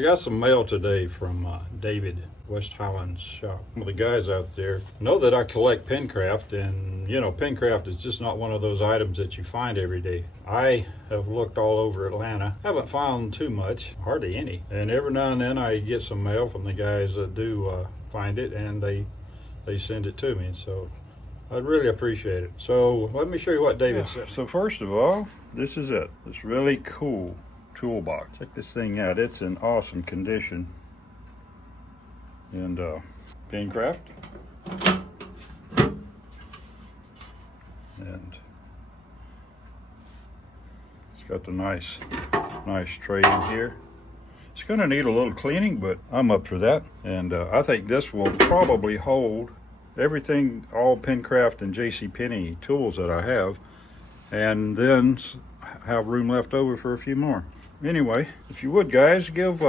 Well, I got some mail today from David, West Highlands shop. One of the guys out there know that I collect Pencraft, and you know, Pencraft is just not one of those items that you find every day. I have looked all over Atlanta, haven't found too much, hardly any. And every now and then I get some mail from the guys that do find it, and they send it to me. So I'd really appreciate it. So let me show you what David said. So first of all, this is it. It's really cool toolbox. Check this thing out. It's in awesome condition. And Pencraft. And it's got the nice tray in here. It's gonna need a little cleaning, but I'm up for that. And I think this will probably hold everything, all Pencraft and JCPenney tools that I have, and then have room left over for a few more. Anyway, if you would, guys, give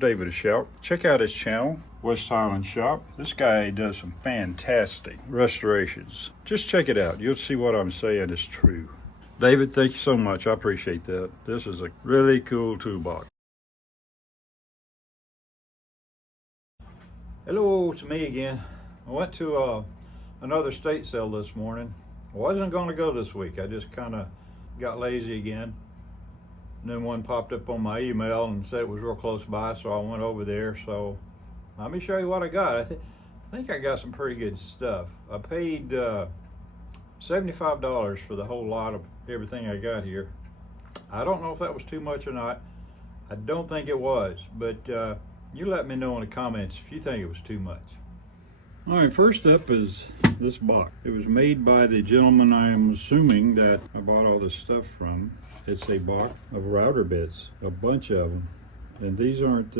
David a shout. Check out his channel, West Highlands Shop. This guy does some fantastic restorations. Just check it out. You'll see what I'm saying is true. David, thank you so much. I appreciate that. This is a really cool toolbox. Hello, it's me again. I went to another state sale this morning. I wasn't going to go this week. I just kind of got lazy again. And then one popped up on my email and said it was real close by, so I went over there. So let me show you what I got. I think I got some pretty good stuff. I paid $75 for the whole lot of everything I got here. I don't know if that was too much or not. I don't think it was, but you let me know in the comments if you think it was too much. All right, first up is this box. It was made by the gentleman I'm assuming that I bought all this stuff from. It's a box of router bits, a bunch of them. And these aren't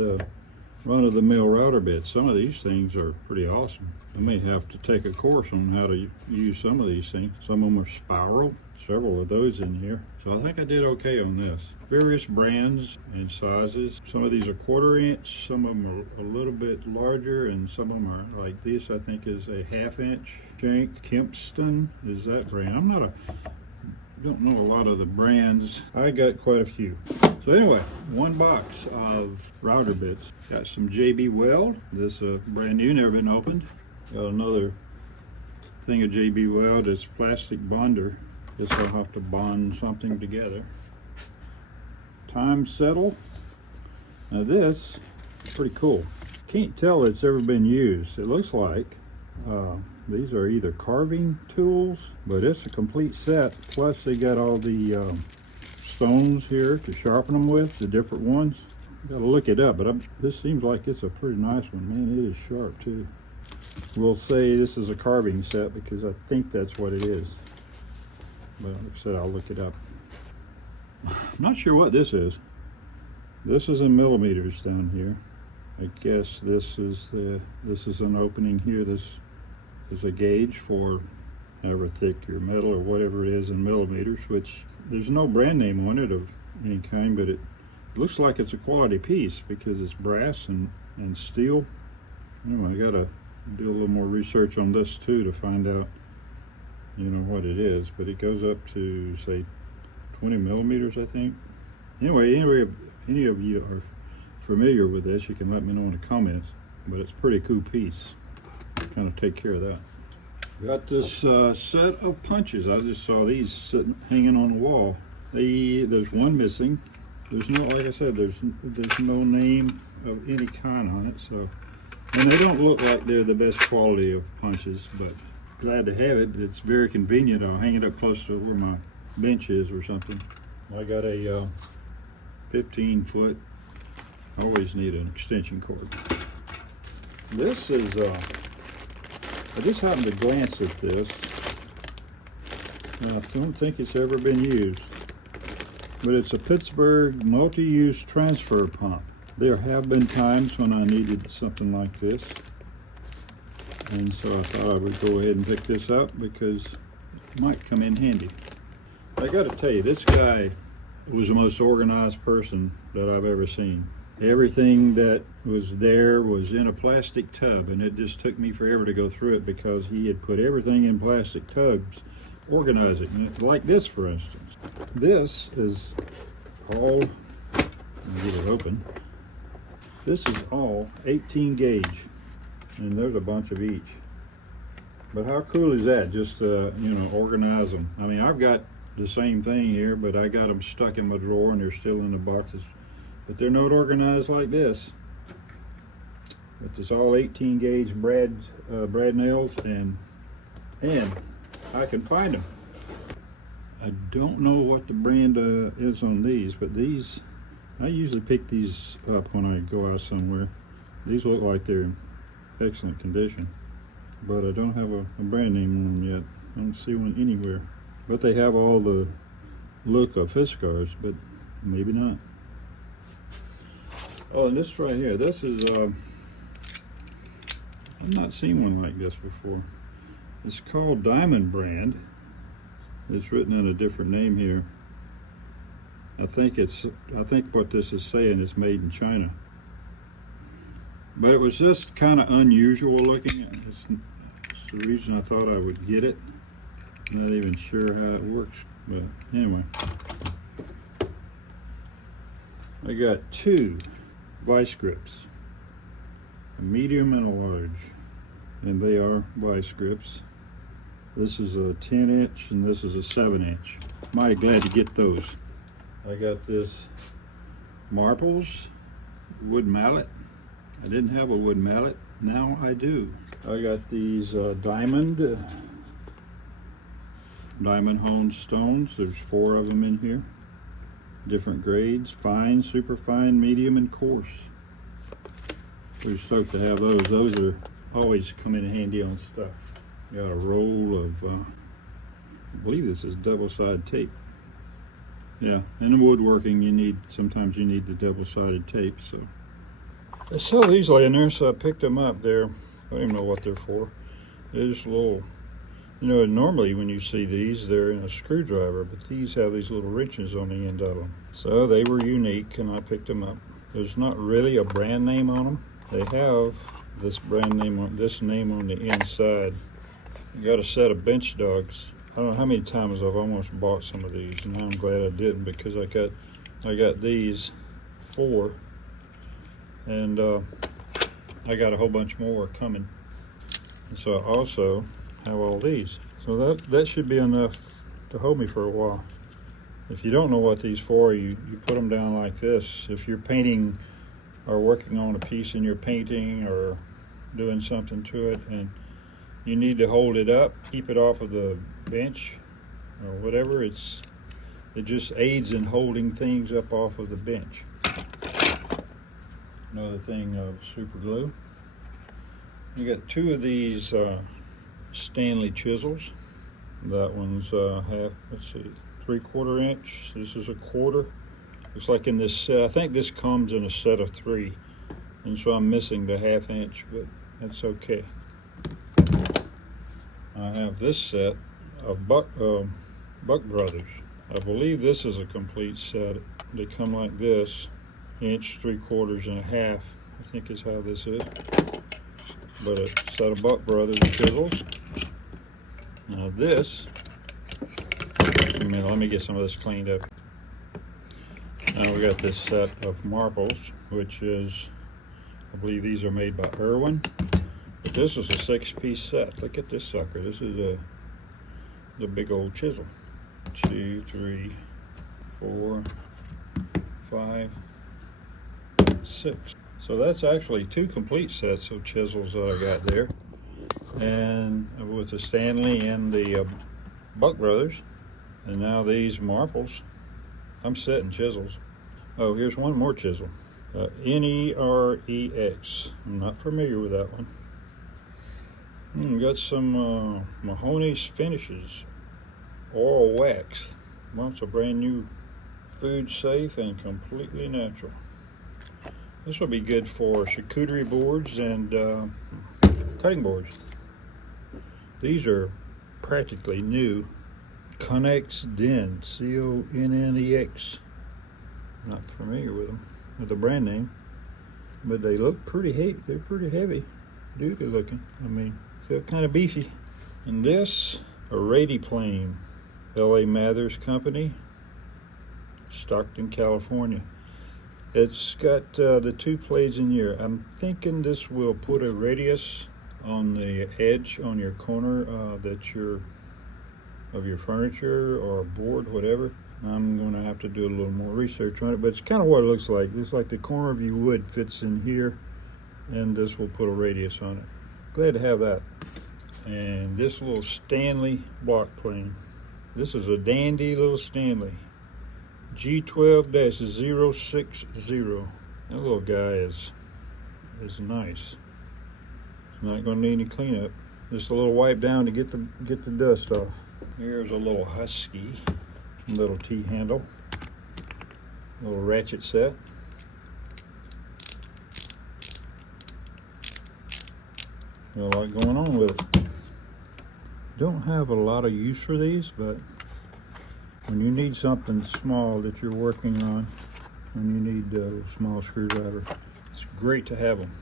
run-of-the-mill router bits. Some of these things are pretty awesome. I may have to take a course on how to use some of these things. Some of them are spiral, several of those in here. So I think I did okay on this. Various brands and sizes. Some of these are 1/4 inch, some of them are a little bit larger, and some of them are like this, I think is a 1/2 inch. Shank Kempston is that brand. Don't know a lot of the brands. I got quite a few. So anyway, one box of router bits. Got some JB Weld. This is brand new, never been opened. Got another thing of JB Weld. It's plastic bonder. This will have to bond something together. Time Settle. Now this is pretty cool. Can't tell it's ever been used. It looks like these are either carving tools, but it's a complete set. Plus they got all the stones here to sharpen them with, the different ones. Gotta look it up, but this seems like it's a pretty nice one. Man, it is sharp too. We'll say this is a carving set because I think that's what it is. But like I said, I'll look it up. I'm not sure what this is. This is in millimeters down here. I guess this is an opening here. This is a gauge for however thick your metal or whatever it is in millimeters, which there's no brand name on it of any kind, but it looks like it's a quality piece because it's brass and steel. Anyway, I gotta do a little more research on this too to find out, you know, what it is, but it goes up to say 20 millimeters, I think. Anyway, any of you are familiar with this, you can let me know in the comments, but it's a pretty cool piece. Kind of take care of that. Got this set of punches. I just saw these sitting, hanging on the wall. There's one missing. There's no, like I said, there's no name of any kind on it. So, and they don't look like they're the best quality of punches, but glad to have it. It's very convenient. I'll hang it up close to where my bench is or something. I got a 15-foot. I always need an extension cord. This is I just happened to glance at this. Now, I don't think it's ever been used, but it's a Pittsburgh multi-use transfer pump. There have been times when I needed something like this, and so I thought I would go ahead and pick this up because it might come in handy. I got to tell you, this guy was the most organized person that I've ever seen. Everything that was there was in a plastic tub, and it just took me forever to go through it because he had put everything in plastic tubs, organize it. Like this, for instance. This is all, I'll get it open. This is all 18 gauge, and there's a bunch of each. But how cool is that? Just you know, organize them. I mean, I've got the same thing here, but I got them stuck in my drawer and they're still in the boxes. But they're not organized like this. But it's all 18 gauge brad nails, and I can find them. I don't know what the brand is on these, but these, I usually pick these up when I go out somewhere. These look like they're in excellent condition, but I don't have a brand name on them yet. I don't see one anywhere. But they have all the look of Fiskars, but maybe not. Oh, and this right here, this is, I've not seen one like this before. It's called Diamond Brand. It's written in a different name here. I think what this is saying is made in China. But it was just kind of unusual looking. It's the reason I thought I would get it. Not even sure how it works, but anyway. I got two vice grips, a medium and a large, and they are vice grips. This is a 10-inch and this is a 7-inch. Mighty glad to get those. I got this Marples wood mallet. I didn't have a wood mallet, now I do. I got these diamond honed stones. There's 4 of them in here. Different grades, fine, super fine, medium, and coarse. We're stoked to have those. Those are always come in handy on stuff. Got a roll of, I believe this is double-sided tape. Yeah, in the woodworking, sometimes you need the double-sided tape. So they sell these in there, so I picked them up there. I don't even know what they're for. They're just little, you know, normally when you see these, they're in a screwdriver, but these have these little wrenches on the end of them. So they were unique, and I picked them up. There's not really a brand name on them. They have this brand name on the inside. You got a set of bench dogs. I don't know how many times I've almost bought some of these, and I'm glad I didn't, because I got these 4, and I got a whole bunch more coming. And so I also have all these. So that should be enough to hold me for a while. If you don't know what these for, you put them down like this. If you're painting or working on a piece in your painting or doing something to it, and you need to hold it up, keep it off of the bench or whatever, it just aids in holding things up off of the bench. Another thing of super glue. You got 2 of these Stanley chisels. That one's half, let's see, 3/4 inch. This is a 1/4. Looks like in this set, I think this comes in a set of 3, and so I'm missing the 1/2 inch, but that's okay. I have this set of Buck Brothers. I believe this is a complete set. They come like this, 1 inch, 3/4, and a 1/2. I think is how this is. But a set of Buck Brothers chisels. Now this, let me get some of this cleaned up. Now we got this set of Marples, which is, I believe these are made by Irwin. But this is a 6-piece set. Look at this sucker. This is the big old chisel. 2, 3, 4, 5, 6. So that's actually 2 complete sets of chisels that I got there. And with the Stanley and the Buck Brothers. And now these Marples. I'm setting chisels. Oh, here's one more chisel. Nerex. I'm not familiar with that one. Got some Mahoney's Finishes oil wax. Well, it's a brand new, food safe and completely natural. This will be good for charcuterie boards and cutting boards. These are practically new. Connex Den, C-O-N-N-E-X. Not familiar with them, with the brand name, but they look pretty heavy. They're pretty heavy duty looking. I mean, feel kind of beefy. And this, a Radiplane, L.A. Mathers Company, Stockton, California. It's got the two blades in here. I'm thinking this will put a radius on the edge on your corner of your furniture or board, whatever. I'm going to have to do a little more research on it, but it's kind of what it looks like. It's like the corner of your wood fits in here, and this will put a radius on it. Glad to have that. And this little Stanley block plane. This is a dandy little Stanley. G12-060. That little guy is nice. It's not going to need any cleanup. Just a little wipe down to get the dust off. Here's a little Husky, little T-handle, little ratchet set. Got a lot going on with it. Don't have a lot of use for these, but when you need something small that you're working on, and you need a small screwdriver, it's great to have them.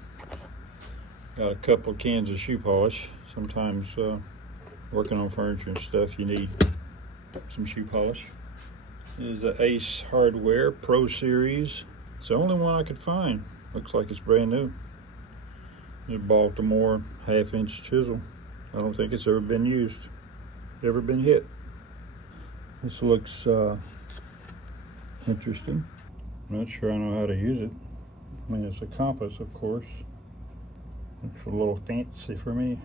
Got a couple of cans of shoe polish. Sometimes working on furniture and stuff, you need some shoe polish. This is the Ace Hardware Pro Series. It's the only one I could find. Looks like it's brand new. The Baltimore 1/2-inch chisel. I don't think it's ever been used, ever been hit. This looks interesting. I'm not sure I know how to use it. I mean, it's a compass, of course. Looks a little fancy for me.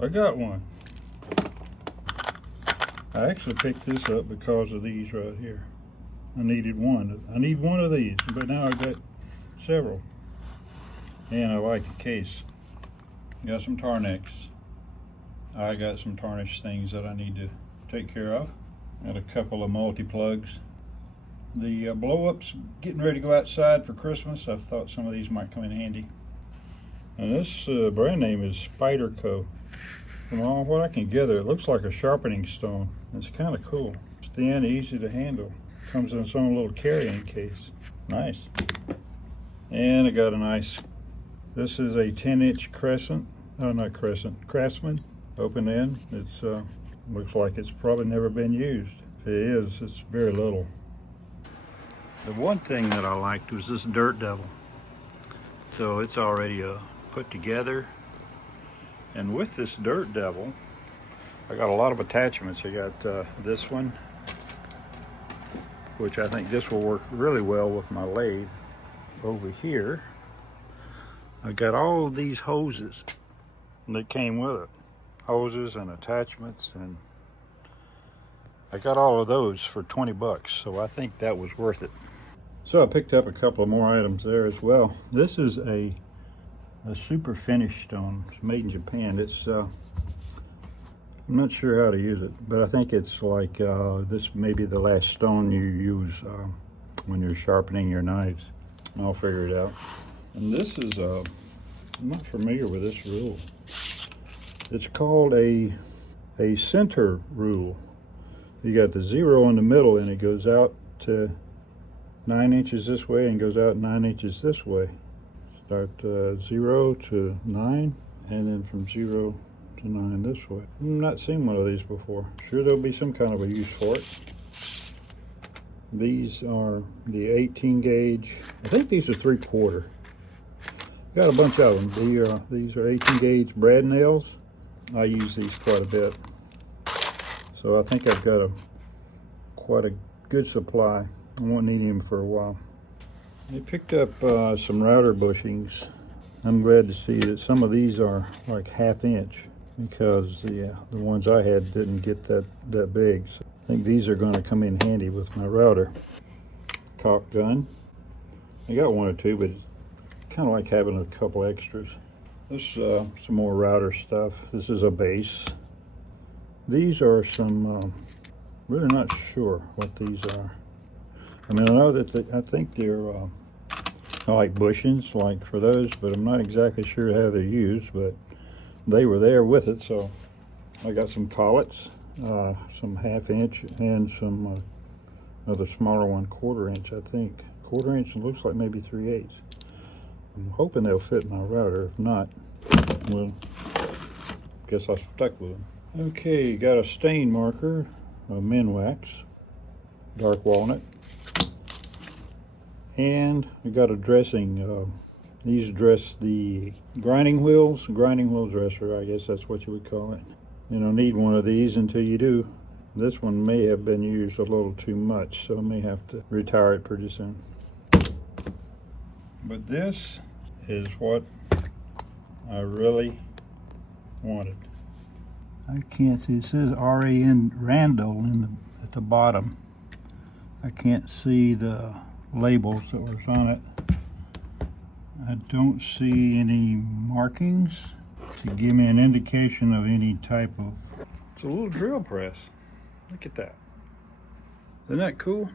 I got one. I actually picked this up because of these right here. I needed one. I need one of these, but now I've got several. And I like the case. Got some Tarnex. I got some tarnished things that I need to take care of. Got a couple of multi-plugs. The blow-ups getting ready to go outside for Christmas. I thought some of these might come in handy. And this brand name is Spyderco. From all what I can gather, it looks like a sharpening stone. It's kind of cool. It's thin, easy to handle. Comes in its own little carrying case. Nice. And I got a nice, this is a 10-inch Craftsman. Open end. It's looks like it's probably never been used. If it is, it's very little. The one thing that I liked was this Dirt Devil. So it's already put together. And with this Dirt Devil, I got a lot of attachments. I got this one, which I think this will work really well with my lathe. Over here, I got all of these hoses that came with it. Hoses and attachments, and I got all of those for 20 bucks, so I think that was worth it. So I picked up a couple of more items there as well. This is a super finish stone. It's made in Japan. It's I'm not sure how to use it, but I think it's like this may be the last stone you use when you're sharpening your knives. I'll figure it out. And this is I'm not familiar with this rule. It's called a center rule. You got the 0 in the middle, and it goes out to 9 inches this way and goes out 9 inches this way. Start 0 to 9, and then from 0 to 9 this way. I've not seen one of these before. Sure, there'll be some kind of a use for it. These are the 18 gauge. I think these are 3/4. Got a bunch of them. These are 18 gauge brad nails. I use these quite a bit. So I think I've got quite a good supply. I won't need them for a while. I picked up some router bushings. I'm glad to see that some of these are like 1/2 inch because the ones I had didn't get that big. So I think these are going to come in handy with my router. Caulk gun. I got one or two, but it's kind of like having a couple extras. This some more router stuff. This is a base. These are some, really not sure what these are. I mean, I know that I think they're like bushings, like for those, but I'm not exactly sure how they're used, but they were there with it. So I got some collets, some 1/2 inch, and some another smaller one, 1/4 inch, I think. 1/4 inch looks like maybe 3/8. I'm hoping they'll fit my router. If not, well, guess I'm stuck with them. Okay, got a stain marker, a Minwax, dark walnut, And we got a dressing. These dress the grinding wheel dresser, I guess that's what you would call it. You don't need one of these until you do. This one may have been used a little too much, so I may have to retire it pretty soon. But this is what I really wanted. I can't see, it says R.A.N. Randall at the bottom. I can't see the labels that was on it. I don't see any markings to give me an indication of any type of... It's a little drill press. Look at that. Isn't that cool?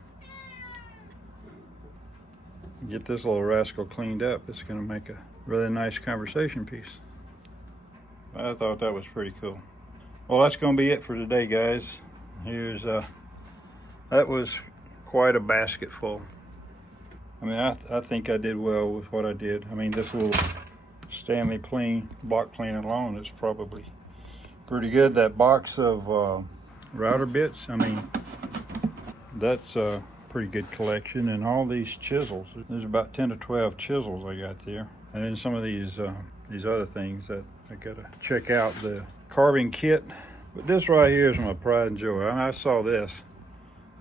Get this little rascal cleaned up. It's going to make a really nice conversation piece. I thought that was pretty cool. Well, that's going to be it for today, guys. Here's that was quite a basket full. I mean, I think I did well with what I did. I mean, this little Stanley block plane alone is probably pretty good. That box of router bits, I mean, that's a pretty good collection. And all these chisels, there's about 10 to 12 chisels I got there. And then some of these other things that I gotta check out, the carving kit. But this right here is my pride and joy. I saw this,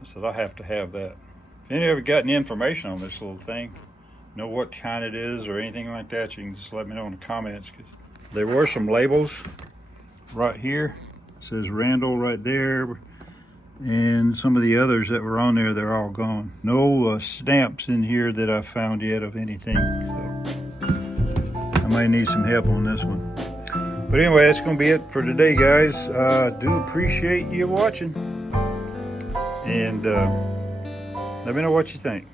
I said I have to have that. If any of you got any information on this little thing, know what kind it is or anything like that, you can just let me know in the comments. Cause there were some labels right here. It says Randall right there. And some of the others that were on there, they're all gone. No stamps in here that I found yet of anything. So I might need some help on this one. But anyway, that's going to be it for today, guys. I do appreciate you watching. And let me know what you think.